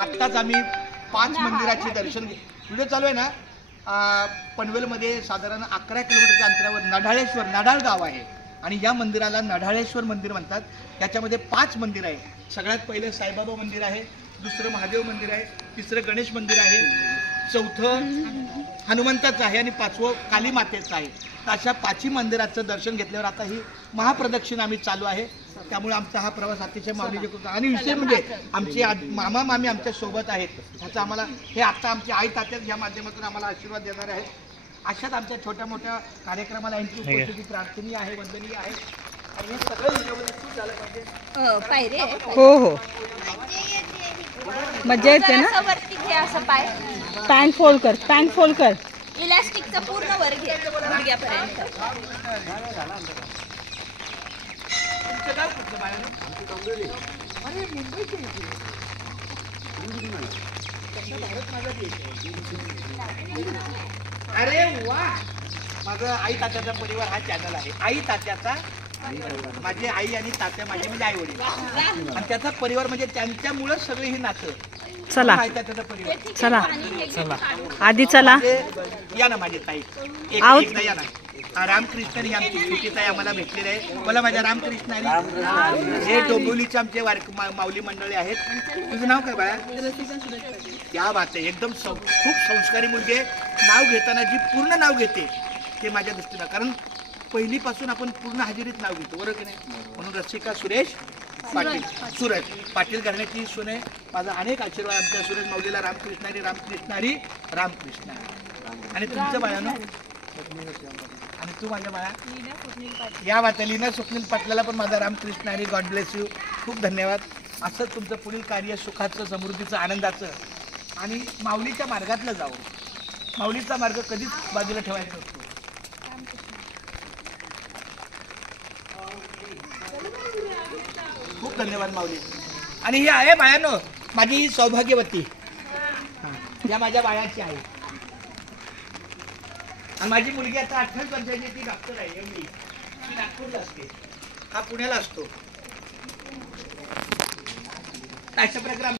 आत्ताच आम्ही 5 मंदिराचे दर्शन व्हिडिओ चालू आहे ना। पनवेलमध्ये साधारण 11 किलोमीटरच्या अंतरावर नढाळेश्वर, नढाळ गाव आहे आणि या मंदिराला नढाळेश्वर मंदिर म्हणतात। याच्यामध्ये 5 मंदिर आहे। सगळ्यात पहिले साईबाबा मंदिर आहे, दुसरं महादेव मंदिर आहे, तिसरं गणेश मंदिर आहे, चौथं हनुमंताचं आहे आणि 5वं काली मातेचं आहे। तर अशा 5ही मंदिराचं दर्शन घेतल्यावर आता ही महाप्रदक्षिणा आम्ही चालू आहे। त्यामुळे आमचा हा प्रवास अतिशय माऊलीचे होता आणि विषय म्हणजे आमचे मामा मामी आमच्या सोबत आहेत। ह्याचा आम्हाला हे आता आमचे आई तात्या या माध्यमातून आम्हाला आशीर्वाद देणार आहेत। अशाच आमच्या छोट्या मोठ्या कार्यक्रमाला यांची उपस्थिती प्रार्थनीय आहे, वंदनीय आहे आणि हे सगळं व्हिडिओमध्ये खूप झालं पाहिजे। हो हो मजा येते ना। वरती घे असं पाय, पॅन्ट फोल्ड कर, पॅन्ट फोल्ड कर, इलास्टिकचा पूर्ण वर घे गुडघ्यापर्यंत। तुमचं गाव कुठलं बाळांनो? अरे मुंबईचे अरे वा, माझं आई तात्याचा परिवार हा चॅनल आहे। आई तात्याचा, माझी आई आणि तात्या माझे म्हणजे आई वडील आणि त्याचा परिवार म्हणजे त्यांच्यामुळेच सगळे ही नातं। चला आई तात्याचा परिवार, चला चला आधी चला या ना माझे ताई, एकदा या ना। रामकृष्ण ही आमची छोटी ताई आम्हाला भेटलेली आहे। मला माझ्या रामकृष्ण आणि हे डोंबिवलीचे आमचे माऊली मंडळी आहेत। तुझं नाव काय बाळा? क्या बात आहे, एकदम खूप संस्कारी मुलगी आहे। नाव घेताना जी पूर्ण नाव घेते ते माझ्या दृष्टीनं, कारण पहिलीपासून आपण पूर्ण हजेरीत नाव घेतो बरोबर की नाही। म्हणून रसिका सुरेश पाटील, सूरज पाटील करण्याची सून आहे। माझा अनेक आशीर्वाद आमच्या सुरेश माऊलीला। रामकृष्णारी रामकृष्णारी रामकृष्ण। आणि तुमचं बाळानं आणि तू माझ्या बाळा या वातालीना स्वप्नील पाटलाला पण माझा रामकृष्ण आणि गॉड ब्लेस यू, खूप धन्यवाद। असं तुमचं पुढील कार्य सुखाचं, समृद्धीचं, आनंदाचं आणि माऊलीच्या मार्गातलं जावं। माऊलीचा मार्ग कधीच बाजूला ठेवायचा नसतो। खूप धन्यवाद माऊली। आणि ही आहे बायानो माझी ही सौभाग्यवती, या माझ्या बाळाची आहे आणि माझी मुलगी आता 28 वर्षाची, ती डॉक्टर आहे, MD, ती नागपूरला असते, हा पुण्याला असतो। अशा प्रकारे